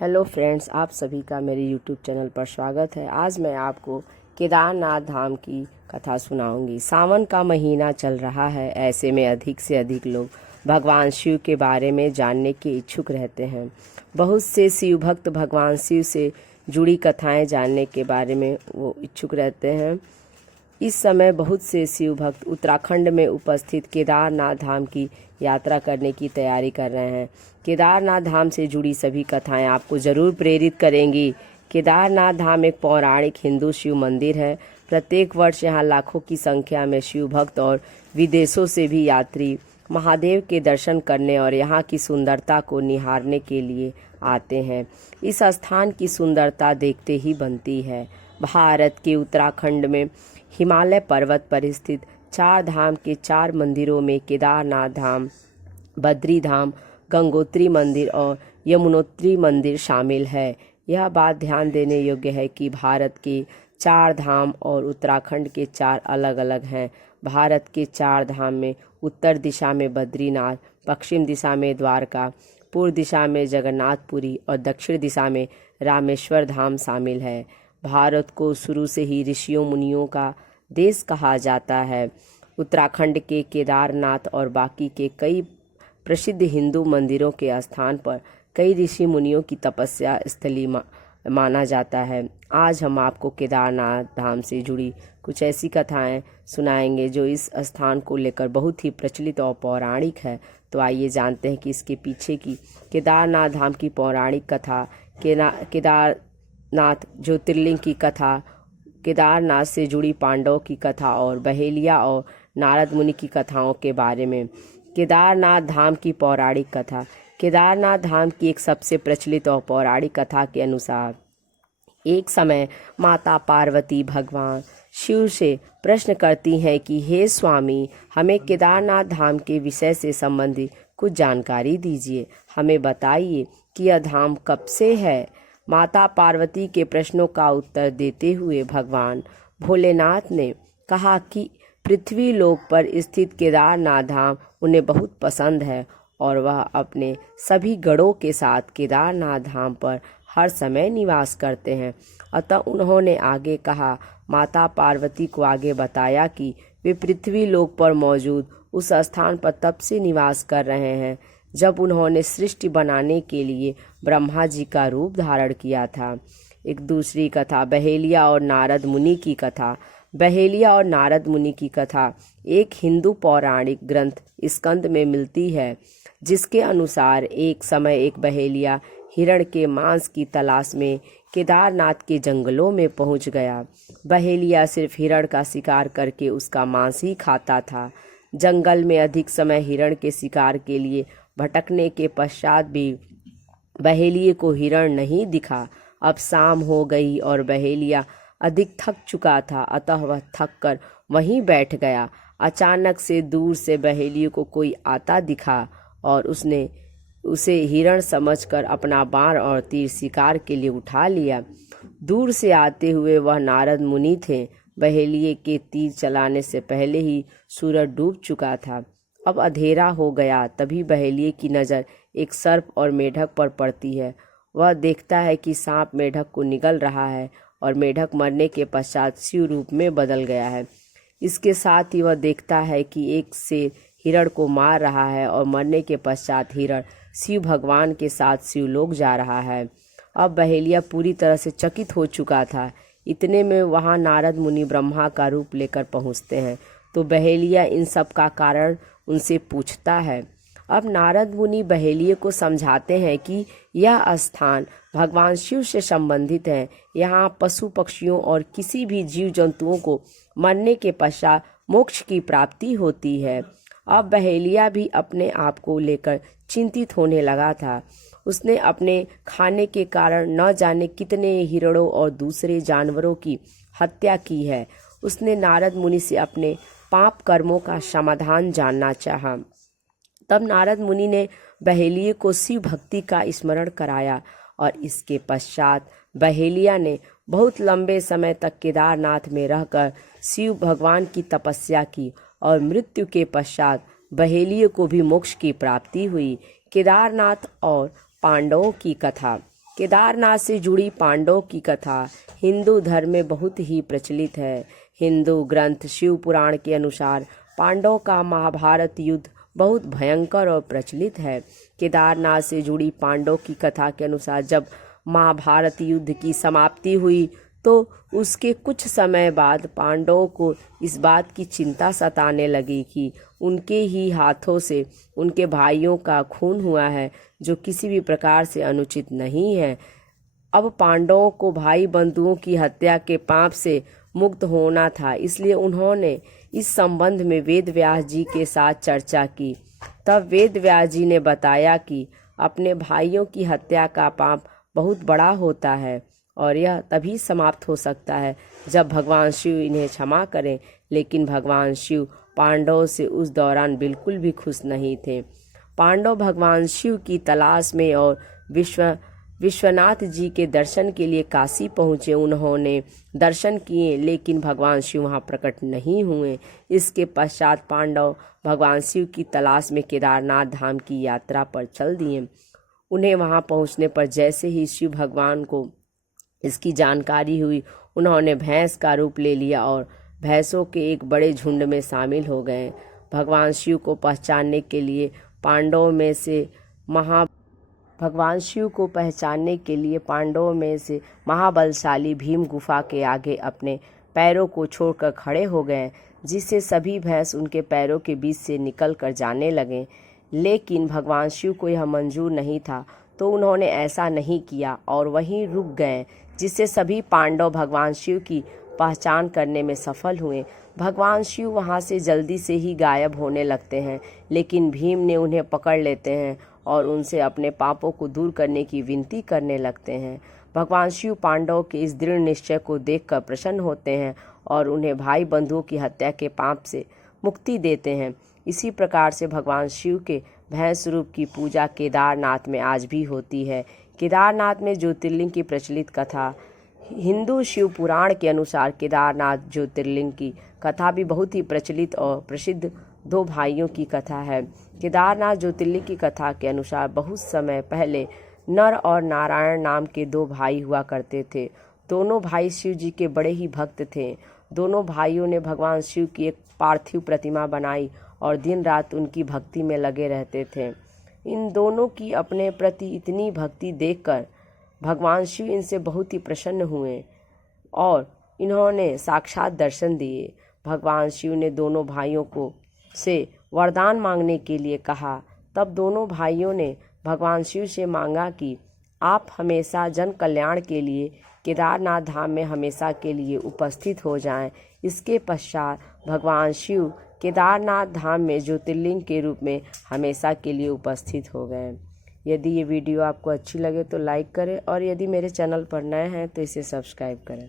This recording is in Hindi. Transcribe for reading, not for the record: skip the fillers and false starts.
हेलो फ्रेंड्स, आप सभी का मेरे यूट्यूब चैनल पर स्वागत है। आज मैं आपको केदारनाथ धाम की कथा सुनाऊंगी। सावन का महीना चल रहा है, ऐसे में अधिक से अधिक लोग भगवान शिव के बारे में जानने के इच्छुक रहते हैं। बहुत से शिव भक्त भगवान शिव से जुड़ी कथाएं जानने के बारे में वो इच्छुक रहते हैं। इस समय बहुत से शिव भक्त उत्तराखंड में उपस्थित केदारनाथ धाम की यात्रा करने की तैयारी कर रहे हैं। केदारनाथ धाम से जुड़ी सभी कथाएं आपको जरूर प्रेरित करेंगी। केदारनाथ धाम एक पौराणिक हिंदू शिव मंदिर है। प्रत्येक वर्ष यहाँ लाखों की संख्या में शिव भक्त और विदेशों से भी यात्री महादेव के दर्शन करने और यहाँ की सुंदरता को निहारने के लिए आते हैं। इस स्थान की सुंदरता देखते ही बनती है। भारत के उत्तराखंड में हिमालय पर्वत पर स्थित 4 धाम के 4 मंदिरों में केदारनाथ धाम, बद्री धाम, गंगोत्री मंदिर और यमुनोत्री मंदिर शामिल है। यह बात ध्यान देने योग्य है कि भारत के 4 धाम और उत्तराखंड के 4 अलग अलग हैं। भारत के 4 धाम में उत्तर दिशा में बद्रीनाथ, पश्चिम दिशा में द्वारका, पूर्व दिशा में जगन्नाथपुरी और दक्षिण दिशा में रामेश्वर धाम शामिल है। भारत को शुरू से ही ऋषियों मुनियों का देश कहा जाता है। उत्तराखंड के केदारनाथ और बाकी के कई प्रसिद्ध हिंदू मंदिरों के स्थान पर कई ऋषि मुनियों की तपस्या स्थली माना जाता है। आज हम आपको केदारनाथ धाम से जुड़ी कुछ ऐसी कथाएं सुनाएंगे जो इस स्थान को लेकर बहुत ही प्रचलित और पौराणिक है। तो आइए जानते हैं कि इसके पीछे की केदारनाथ धाम की पौराणिक कथा, केदारनाथ ज्योतिर्लिंग की कथा, केदारनाथ से जुड़ी पांडवों की कथा और बहेलिया और नारद मुनि की कथाओं के बारे में। केदारनाथ धाम की पौराणिक कथा। केदारनाथ धाम की एक सबसे प्रचलित और पौराणिक कथा के अनुसार एक समय माता पार्वती भगवान शिव से प्रश्न करती हैं कि हे स्वामी, हमें केदारनाथ धाम के विषय से संबंधित कुछ जानकारी दीजिए। हमें बताइए कि यह धाम कब से है। माता पार्वती के प्रश्नों का उत्तर देते हुए भगवान भोलेनाथ ने कहा कि पृथ्वी लोक पर स्थित केदारनाथ धाम उन्हें बहुत पसंद है और वह अपने सभी गणों के साथ केदारनाथ धाम पर हर समय निवास करते हैं। अतः उन्होंने आगे कहा, माता पार्वती को आगे बताया कि वे पृथ्वी लोक पर मौजूद उस स्थान पर तब से निवास कर रहे हैं जब उन्होंने सृष्टि बनाने के लिए ब्रह्मा जी का रूप धारण किया था। एक दूसरी कथा, बहेलिया और नारद मुनि की कथा। बहेलिया और नारद मुनि की कथा एक हिंदू पौराणिक ग्रंथ स्कंद में मिलती है, जिसके अनुसार एक समय एक बहेलिया हिरण के मांस की तलाश में केदारनाथ के जंगलों में पहुंच गया। बहेलिया सिर्फ हिरण का शिकार करके उसका मांस ही खाता था। जंगल में अधिक समय हिरण के शिकार के लिए भटकने के पश्चात भी बहेलिये को हिरण नहीं दिखा। अब शाम हो गई और बहेलिया अधिक थक चुका था, अतः वह थक कर वहीं बैठ गया। अचानक से दूर से बहेलिये को कोई आता दिखा और उसने उसे हिरण समझकर अपना बाण और तीर शिकार के लिए उठा लिया। दूर से आते हुए वह नारद मुनि थे। बहेलिये के तीर चलाने से पहले ही सूरज डूब चुका था। अब अंधेरा हो गया। तभी बहेलिये की नज़र एक सर्प और मेढक पर पड़ती है। वह देखता है कि सांप मेढक को निगल रहा है और मेढक मरने के पश्चात शिव रूप में बदल गया है। इसके साथ ही वह देखता है कि एक शेर हिरण को मार रहा है और मरने के पश्चात हिरण शिव भगवान के साथ शिवलोक जा रहा है। अब बहेलिया पूरी तरह से चकित हो चुका था। इतने में वहाँ नारद मुनि ब्रह्मा का रूप लेकर पहुँचते हैं, तो बहेलिया इन सब का कारण उनसे पूछता है। अब नारद मुनि बहेलिये को समझाते हैं कि यह स्थान भगवान शिव से संबंधित है। यहाँ पशु पक्षियों और किसी भी जीव जंतुओं को मरने के पश्चात मोक्ष की प्राप्ति होती है। अब बहेलिया भी अपने आप को लेकर चिंतित होने लगा था। उसने अपने खाने के कारण न जाने कितने हिरणों और दूसरे जानवरों की हत्या की है। उसने नारद मुनि से अपने पाप कर्मों का समाधान जानना चाहा। तब नारद मुनि ने बहेलिये को शिव भक्ति का स्मरण कराया और इसके पश्चात बहेलिया ने बहुत लंबे समय तक केदारनाथ में रहकर शिव भगवान की तपस्या की और मृत्यु के पश्चात बहेलिये को भी मोक्ष की प्राप्ति हुई। केदारनाथ और पांडवों की कथा। केदारनाथ से जुड़ी पांडवों की कथा हिंदू धर्म में बहुत ही प्रचलित है। हिंदू ग्रंथ शिव पुराण के अनुसार पांडवों का महाभारत युद्ध बहुत भयंकर और प्रचलित है। केदारनाथ से जुड़ी पांडवों की कथा के अनुसार जब महाभारत युद्ध की समाप्ति हुई तो उसके कुछ समय बाद पांडवों को इस बात की चिंता सताने लगी कि उनके ही हाथों से उनके भाइयों का खून हुआ है, जो किसी भी प्रकार से अनुचित नहीं है। अब पांडवों को भाई बंधुओं की हत्या के पाप से मुक्त होना था, इसलिए उन्होंने इस संबंध में वेद व्यास जी के साथ चर्चा की। तब वेद व्यास जी ने बताया कि अपने भाइयों की हत्या का पाप बहुत बड़ा होता है और यह तभी समाप्त हो सकता है जब भगवान शिव इन्हें क्षमा करें। लेकिन भगवान शिव पांडवों से उस दौरान बिल्कुल भी खुश नहीं थे। पांडव भगवान शिव की तलाश में और विश्वनाथ जी के दर्शन के लिए काशी पहुँचे। उन्होंने दर्शन किए लेकिन भगवान शिव वहाँ प्रकट नहीं हुए। इसके पश्चात पांडव भगवान शिव की तलाश में केदारनाथ धाम की यात्रा पर चल दिए। उन्हें वहाँ पहुँचने पर जैसे ही शिव भगवान को इसकी जानकारी हुई, उन्होंने भैंस का रूप ले लिया और भैंसों के एक बड़े झुंड में शामिल हो गए। भगवान शिव को पहचानने के लिए पांडवों में से महाबलशाली भीम गुफा के आगे अपने पैरों को छोड़कर खड़े हो गए, जिससे सभी भैंस उनके पैरों के बीच से निकल कर जाने लगे। लेकिन भगवान शिव को यह मंजूर नहीं था, तो उन्होंने ऐसा नहीं किया और वहीं रुक गए, जिससे सभी पांडव भगवान शिव की पहचान करने में सफल हुए। भगवान शिव वहां से जल्दी से ही गायब होने लगते हैं, लेकिन भीम ने उन्हें पकड़ लेते हैं और उनसे अपने पापों को दूर करने की विनती करने लगते हैं। भगवान शिव पांडवों के इस दृढ़ निश्चय को देखकर प्रसन्न होते हैं और उन्हें भाई बंधुओं की हत्या के पाप से मुक्ति देते हैं। इसी प्रकार से भगवान शिव के भैंस रूप की पूजा केदारनाथ में आज भी होती है। केदारनाथ में ज्योतिर्लिंग की प्रचलित कथा हिंदू शिव पुराण के अनुसार केदारनाथ ज्योतिर्लिंग की कथा भी बहुत ही प्रचलित और प्रसिद्ध दो भाइयों की कथा है। केदारनाथ ज्योतिर्लिंग की कथा के अनुसार बहुत समय पहले नर और नारायण नाम के दो भाई हुआ करते थे। दोनों भाई शिव जी के बड़े ही भक्त थे। दोनों भाइयों ने भगवान शिव की एक पार्थिव प्रतिमा बनाई और दिन रात उनकी भक्ति में लगे रहते थे। इन दोनों की अपने प्रति इतनी भक्ति देखकर भगवान शिव इनसे बहुत ही प्रसन्न हुए और इन्होंने साक्षात दर्शन दिए। भगवान शिव ने दोनों भाइयों को से वरदान मांगने के लिए कहा। तब दोनों भाइयों ने भगवान शिव से मांगा कि आप हमेशा जन कल्याण के लिए केदारनाथ धाम में हमेशा के लिए उपस्थित हो जाएं। इसके पश्चात भगवान शिव केदारनाथ धाम में ज्योतिर्लिंग के रूप में हमेशा के लिए उपस्थित हो गए। यदि ये वीडियो आपको अच्छी लगे तो लाइक करें और यदि मेरे चैनल पर नए हैं तो इसे सब्सक्राइब करें।